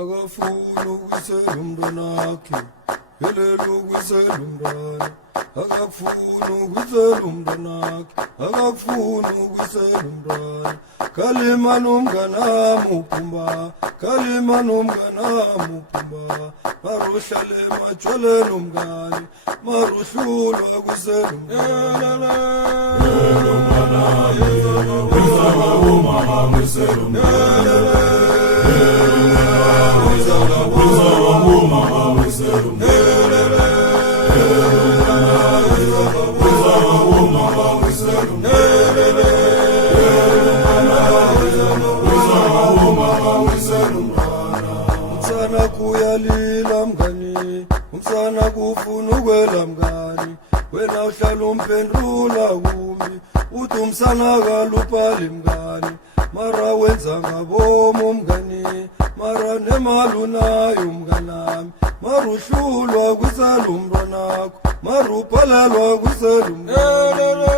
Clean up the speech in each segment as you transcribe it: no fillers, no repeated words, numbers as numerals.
akafuna ukwisela umntwanakhe yelele ukwisela umntwana akafuna ukwisela umntwanakhe akafuna ukwisela umntwana kalima nomnganami uphumba kalima nomnganami uphumba maruhlale majwale nomngani maruhlulwa kwisela umntwana umsana kuyalila mngani umsana kufuna ukwela mngani wena uhlala umphendula kumbi uthi umsana kalupali mngani mara wenza ngabomu mngani mara nemali unayo mnganami maruhlulwa kwisela umntwanakho maruphalelwa kwisela umntwana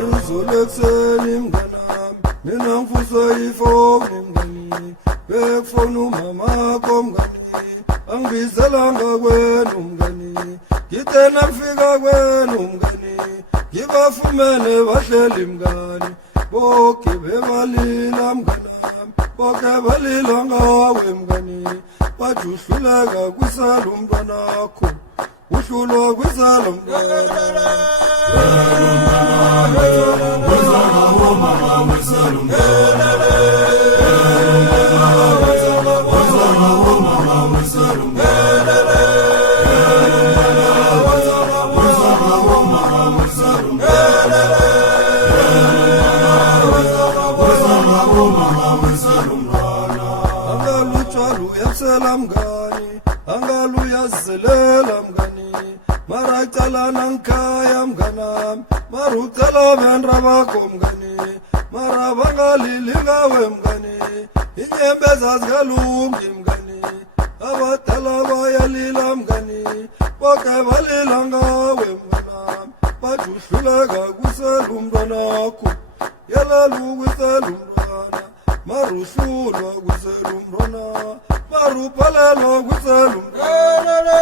maruzolekuseni mnganami mina ngifuswa yifoni mngani bekufona umamakho mngani angibizelanga kwenu mngani ngithe nakufika kwenu mngani ngibafumene bahleli mngani boke bebalila mnganami boke balila ngawe mngani bathi uhluleka kwisela umntwanakho uhlulwa kwisela umntwana uyasela mngani angaluyazizelela mngani mara calana ngikhaya mnganami mara ucala bendra bakho mngani mara bangalili ngawe mngani inyembeza zikalungi mngani abadala bayalila mngani boke balila ngawe mnganami bathi uhluleka kwisela umntwanakho yelele ukwisela umntwana maruhlulwa kwisela umntwana maruphalelwa kwisela umntwana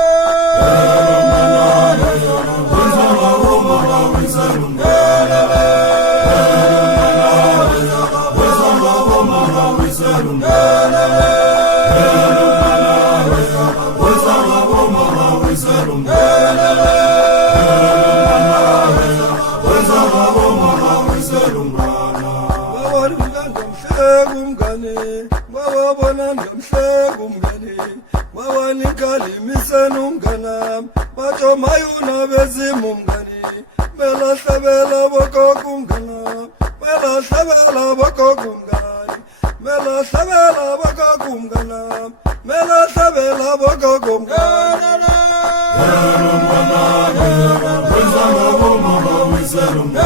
babona ngamhleka umngani bawanikalimiseni umnganami batsho mayuna bezimu umngani melahlabela bogogo umnganami melahlabela bogogo umngani melahlabela bogogo umnganami melahlabela bogogo umngani Salum